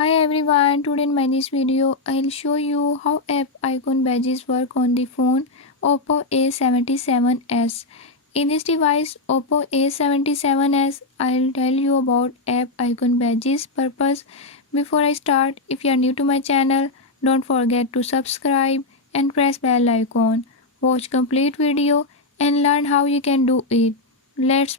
Hi everyone, today in my this video I'll show you how app icon badges work on the phone Oppo A77s. In this device Oppo A77s, I'll tell you about app icon badges purpose. Before I start, if you are new to my channel, don't forget to subscribe and press bell icon. Watch complete video and learn how you can do it. Let's